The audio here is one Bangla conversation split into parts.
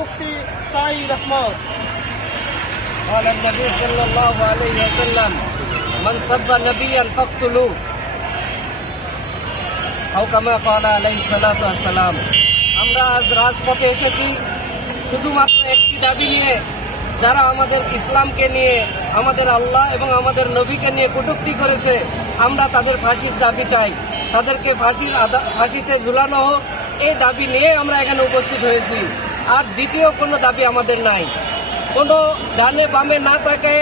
মুফতি সাঈদ আহমদ। قال النبي صلى الله عليه وسلم من سب نبيا فاقتلوه أو كما قال عليه الصلاة والسلام। আমরা আজ রাজপথে এসেছি শুধুমাত্র একটি দাবি নিয়ে, যারা আমাদের ইসলামকে নিয়ে, আমাদের আল্লাহ এবং আমাদের নবীকে নিয়ে কটূক্তি করেছে, আমরা তাদের ফাঁসির দাবি চাই। তাদেরকে ফাঁসিতে ঝুলানো হোক, এই দাবি নিয়ে আমরা এখানে উপস্থিত হয়েছি। আর দ্বিতীয় কোনো দাবি আমাদের নাই। কোনো ডানে বামে না থাকে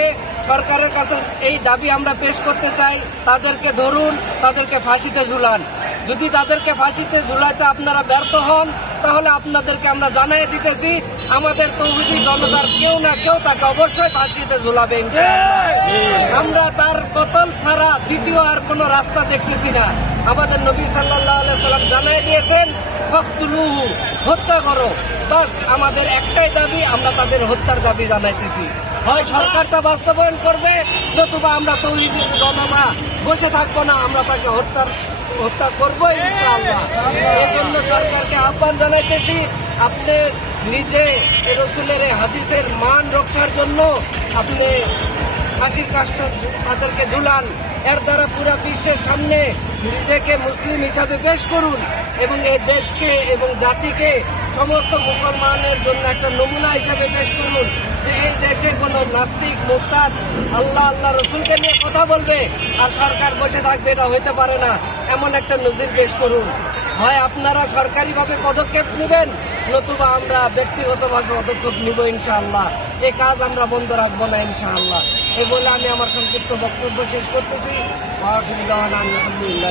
সরকারের কাছে এই দাবি আমরা পেশ করতে চাই, তাদেরকে ধরুন, তাদেরকে ফাঁসিতে ঝুলান। যদি তাদেরকে ফাঁসিতে ঝুলাইতে আপনারা ব্যর্থ হন, তাহলে আপনাদেরকে আমরা জানাই দিতেছি, আমাদের তৌহিদি জনতার কেউ না কেউ তাকে অবশ্যই ফাঁসিতে ঝুলাবে। আমরা তার কতল ছাড়া দ্বিতীয় আর কোনো রাস্তা দেখতেছি না। আমাদের নবী সাল্লাল্লাহু আলাইহি সাল্লাম জানাই দিয়েছেন, ফাকতুলুহু, হত্যা করো। বাস আমাদের একটাই দাবি, আমরা তাদের হত্যার দাবি জানাইতেছি। হয় সরকারটা বাস্তবায়ন করবে, নতুবা আমরা তৌহিদি জনতা বসে থাকবো না, আমরা তাকে হত্যা করবো ইনশাআল্লাহ। এই জন্য সরকারকে আহ্বান জানাইতেছি, আপনি নিজে রাসূলের হাদিসের মান রক্ষার জন্য আপনি ফাঁসির কাজটা তাদেরকে ঝুলান। এর দ্বারা পুরো বিশ্বের সামনে নিজেকে মুসলিম হিসাবে পেশ করুন এবং এই দেশকে এবং জাতিকে সমস্ত মুসলমানের জন্য একটা নমুনা হিসাবে পেশ করুন যে এই দেশে কোনো নাস্তিক মুরতাদ আল্লাহ রসুলকে নিয়ে কথা বলবে আর সরকার বসে থাকবে, এটা হইতে পারে না। এমন একটা নজির পেশ করুন। হয় আপনারা সরকারিভাবে পদক্ষেপ নেবেন, নতুবা আমরা ব্যক্তিগতভাবে পদক্ষেপ নিব ইনশাআল্লাহ। এই কাজ আমরা বন্ধ রাখবো না ইনশাআল্লাহ। এই বলে আমি আমার সংক্ষিপ্ত বক্তব্য শেষ করতেছি। আলহামদুলিল্লাহ।